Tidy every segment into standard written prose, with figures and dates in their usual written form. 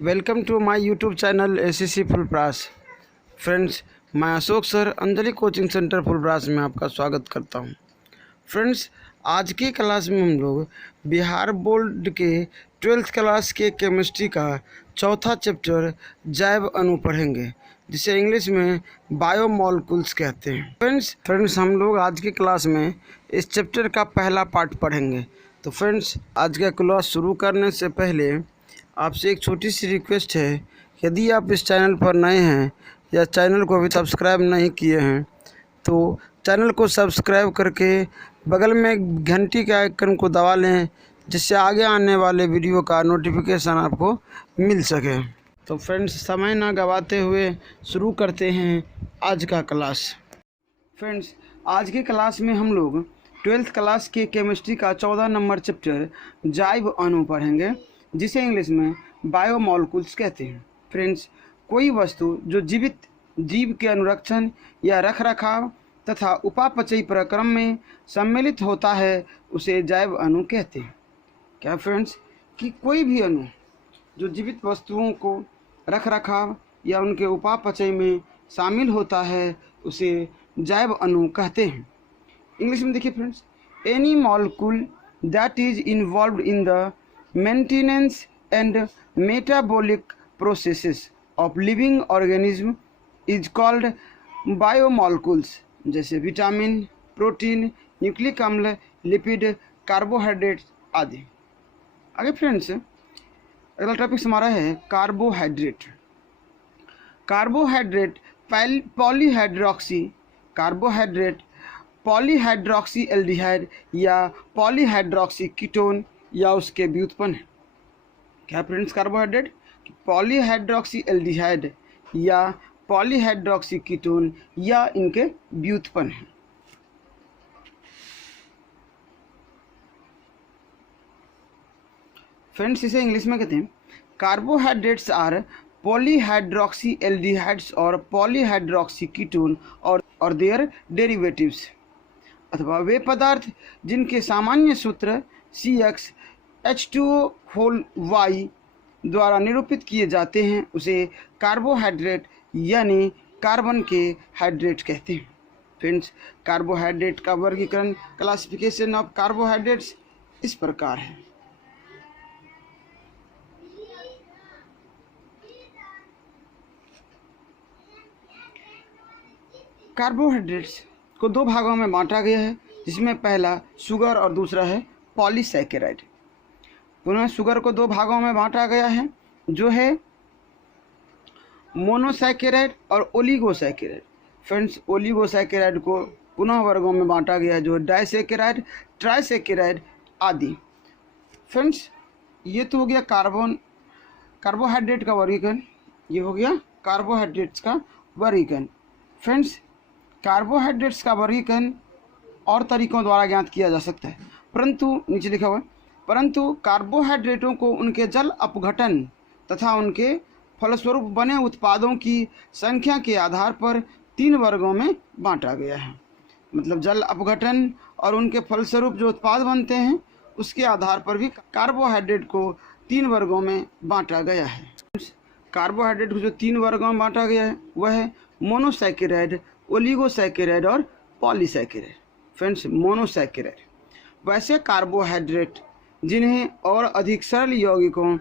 Welcome to my YouTube channel ACC Phulparas. Friends, मैं Ashok sir Anjali coaching centre Phulparas में आपका स्वागत करता हूं। फ्रेंड्स, आज की क्लास में हम लोग बिहार बोर्ड के 12th क्लास के केमिस्ट्री का चौथा चैप्टर जैव अणु पढ़ेंगे, जिसे इंग्लिश में बायोमॉलिक्यूल्स कहते हैं। फ्रेंड्स हम लोग आज की क्लास में इस चैप्टर का पहला पार्ट पढ़ेंगे। तो फ्रेंड्स, आज का क्लास शुरू करने से पहले आपसे एक छोटी सी रिक्वेस्ट है। यदि आप इस चैनल पर नए हैं या चैनल को अभी सब्सक्राइब नहीं किए हैं तो चैनल को सब्सक्राइब करके बगल में घंटी के आइकन को दबा लें, जिससे आगे आने वाले वीडियो का नोटिफिकेशन आपको मिल सके। तो फ्रेंड्स, समय ना गवाते हुए शुरू करते हैं आज का क्लास। फ्रेंड्स, आज की क्लास में हम लोग 12th क्लास के केमिस्ट्री का 14 नंबर चैप्टर जैव अणु पढ़ेंगे, जिसे इंग्लिश में बायोमॉलिक्यूल्स कहते हैं। फ्रेंड्स, कोई वस्तु जो जीवित जीव के अनुरक्षण या रखरखाव तथा उपापचयी प्रक्रम में सम्मिलित होता है उसे जैव अणु कहते हैं। क्या फ्रेंड्स, कि कोई भी अणु जो जीवित वस्तुओं को रखरखाव या उनके उपापचय में शामिल होता है उसे जैव अणु कहते हैं। इंग्लिश में देखिए friends, any molecule that is involved in the maintenance and metabolic processes of living organism is called biomolecules, जैसे विटामिन, प्रोटीन, न्यूक्लिक अम्ल, लिपिड, कार्बोहाइड्रेट आदि। आगे फ्रेंड्स, अगला टॉपिक हमारा है कार्बोहाइड्रेट। कार्बोहाइड्रेट पॉलीहाइड्रोक्सी एल्डिहाइड या पॉलीहाइड्रोक्सी कीटोन या उसके व्युत्पन्न है। क्या फ्रेंड्स, कार्बोहाइड्रेट पॉलीहाइड्रोक्सी एल्डिहाइड या पॉलीहाइड्रोक्सी कीटोन या इनके व्युत्पन्न है। फ्रेंड्स, इसे इंग्लिश में कहते हैं कार्बोहाइड्रेट्स आर पॉलीहाइड्रोक्सी एल्डिहाइड्स और पॉलीहाइड्रोक्सी कीटोन और देयर डेरिवेटिव्स, अथवा वे पदार्थ जिनके सामान्य सूत्र CH2O(Y) द्वारा निरूपित किए जाते हैं उसे कार्बोहाइड्रेट यानी कार्बन के हाइड्रेट कहते हैं। फ्रेंड्स, कार्बोहाइड्रेट का वर्गीकरण, क्लासिफिकेशन ऑफ कार्बोहाइड्रेट्स इस प्रकार है। कार्बोहाइड्रेट्स को दो भागों में बांटा गया है, जिसमें पहला शुगर और दूसरा है पॉलीसैकेराइड। पुनः शुगर को दो भागों में बांटा गया है, जो है मोनोसैकेराइड और ओलिगोसैकेराइड। फ्रेंड्स, ओलिगोसैकेराइड को पुनः वर्गों में बांटा गया है, जो डाइसैकेराइड, ट्राइसैकेराइड आदि। फ्रेंड्स, ये तो हो गया कार्बोहाइड्रेट का वर्गीकरण। ये हो गया कार्बोहाइड्रेट्स का वर्गीकरण। फ्रेंड्स, कार्बोहाइड्रेट्स का वर्गीकरण और तरीकों द्वारा ज्ञात किया जा सकता है, परंतु नीचे लिखा हुआ है, परंतु कार्बोहाइड्रेटों को उनके जल अपघटन तथा उनके फलस्वरूप बने उत्पादों की संख्या के आधार पर 3 वर्गों में बांटा गया है। मतलब जल अपघटन और उनके फलस्वरूप जो उत्पाद बनते हैं उसके आधार पर भी कार्बोहाइड्रेट को 3 वर्गों में बांटा गया है। कार्बोहाइड्रेट को जो 3 वर्गों में बांटा गया है वह है मोनोसैकेराइड, ओलिगोसैकेराइड और पॉलीसैकेराइड। फ्रेंड्स, मोनोसैकेराइड वैसे कार्बोहाइड्रेट जिन्हें और अधिक सरल यौगिकों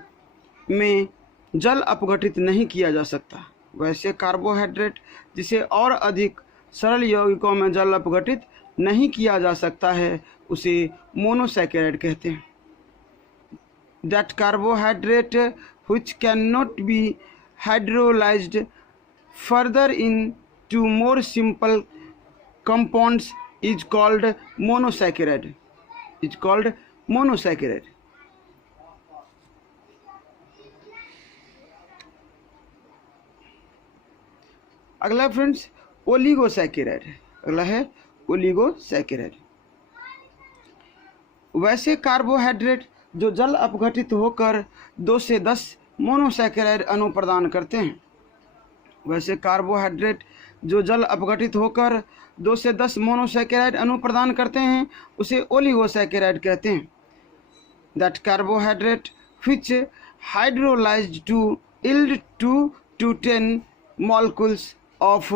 में जल अपघटित नहीं किया जा सकता। वैसे कार्बोहाइड्रेट जिसे और अधिक सरल यौगिकों में जल अपघटित नहीं किया जा सकता है उसे मोनोसैकेराइड कहते हैं। That carbohydrate which can not be hydrolysed further into more simple compounds is called monosaccharide. अगला फ्रेंड्स ओलिगोसैकेराइड। अगला है ओलिगोसैकेराइड। वैसे कार्बोहाइड्रेट जो जल अपघटित होकर 2 से 10 मोनोसैकेराइड अणु प्रदान करते हैं। वैसे कार्बोहाइड्रेट जो जल अपघटित होकर 2 से 10 मोनोसैकेराइड अणु प्रदान करते हैं उसे ओलिगोसैकेराइड कहते हैं। That carbohydrate which hydrolysed to yield 2 to 10 molecules of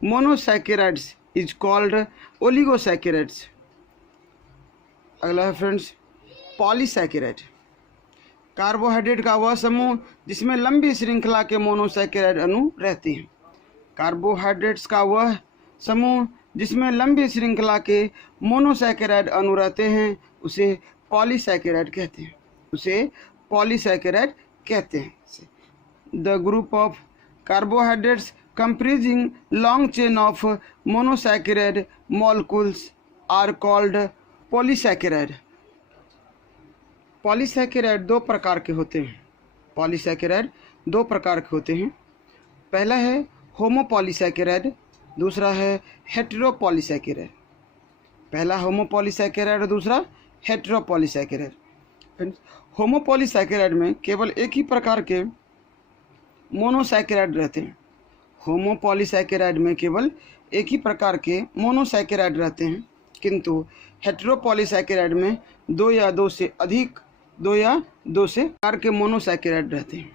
monosaccharides is called oligosaccharides। अगला है फ्रेंड्स पॉलीसैकेराइड। कार्बोहाइड्रेट का वह समूह जिसमें लंबी श्रृंखला के मोनोसैकेराइड अणु रहते हैं। कार्बोहाइड्रेट्स का वह समूह जिसमें लंबी श्रृंखला के मोनोसैकेराइड अणु रहते हैं उसे पॉलीसैकेराइड कहते हैं, उसे पॉलीसैकेराइड कहते हैं। The group of carbohydrates comprising long chain of monosaccharide molecules are called polysaccharide। Polysaccharide दो प्रकार के होते हैं। पॉलीसैकेराइड दो प्रकार के होते हैं। पहला है होमोपॉलीसैकेराइड, दूसरा है हेटेरोपॉलीसैकेराइड। पहला होमोपॉलीसैकेराइड और दूसरा हेटेरोपॉलीसैकेराइड। होमोपॉलीसैकेराइड में केवल एक ही प्रकार के मोनोसैकेराइड रहते हैं। होमोपॉलीसैकेराइड में केवल एक ही प्रकार के मोनोसैकेराइड रहते हैं, किंतु हेटेरोपॉलीसैकेराइड में दो या दो से प्रकार के मोनोसैकेराइड रहते हैं।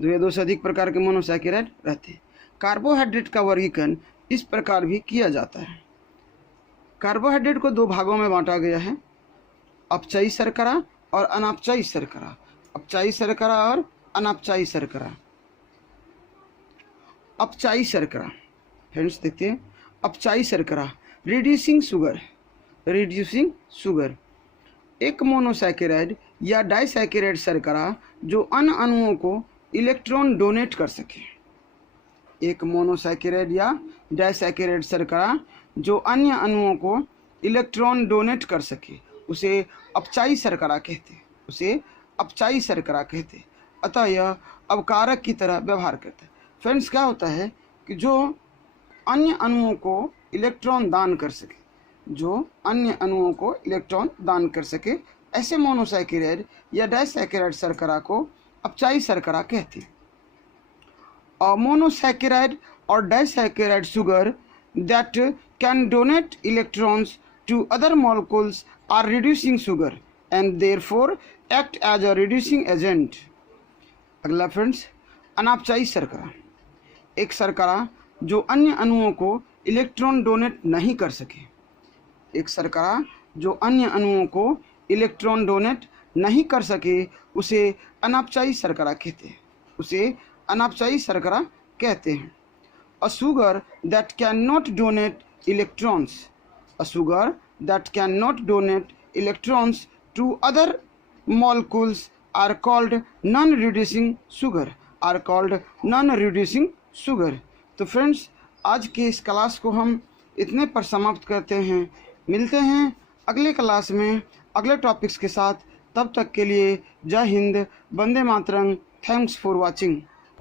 दो या दो से अधिक प्रकार के मोनोसैकेराइड रहते हैं। कार्बोहाइड्रेट का वर्गीकरण इस प्रकार भी किया जाता है। कार्बोहाइड्रेट को दो भागों में बांटा गया है, अपचयी शर्करा और अनापचयी शर्करा। अपचयी शर्करा और अनापचयी शर्करा। अपचयी शर्करा फ्रेंड्स देखते हैं। अपचयी शर्करा रिड्यूसिंग शुगर। एक मोनोसैकेराइड या डाइसैकेराइड शर्करा जो अन्य अणुओं को इलेक्ट्रॉन डोनेट कर सके। एक मोनोसैकेराइड या डाइसैकेराइड शर्करा जो अन्य अणुओं को इलेक्ट्रॉन डोनेट कर सके उसे अपचयी शर्करा कहते हैं, उसे अपचयी शर्करा कहते हैं। अतः यह अवकारक की तरह व्यवहार करता है। फ्रेंड्स क्या होता है कि जो अन्य अणुओं को इलेक्ट्रॉन दान कर सके, जो अन्य अणुओं को इलेक्ट्रॉन दान कर सके, ऐसे मोनोसैकेराइड या डाइसैकेराइड शर्करा को अपचयी शर्करा कहते हैं। और मोनोसैकेराइड और disaccharide sugar that can donate electrons to other molecules are reducing sugar and therefore act as a reducing agent. अगला फ्रेंड्स अनापचयी शर्करा। एक शर्करा जो अन्य अणुओं को इलेक्ट्रॉन डोनेट नहीं कर सके। एक शर्करा जो अन्य अणुओं को इलेक्ट्रॉन डोनेट नहीं कर सके उसे अनापचयी शर्करा कहते हैं, उसे अनापचयी शर्करा कहते हैं। A sugar that can not donate electrons, a sugar that can not donate electrons to other molecules are called non reducing sugar, are called non reducing sugar. तो फ्रेंड्स आज के इस क्लास को हम इतने पर समाप्त करते हैं। मिलते हैं अगले क्लास में अगले टॉपिक्स के साथ। तब तक के लिए जय हिंद, वंदे मातरम। Thanks for watching.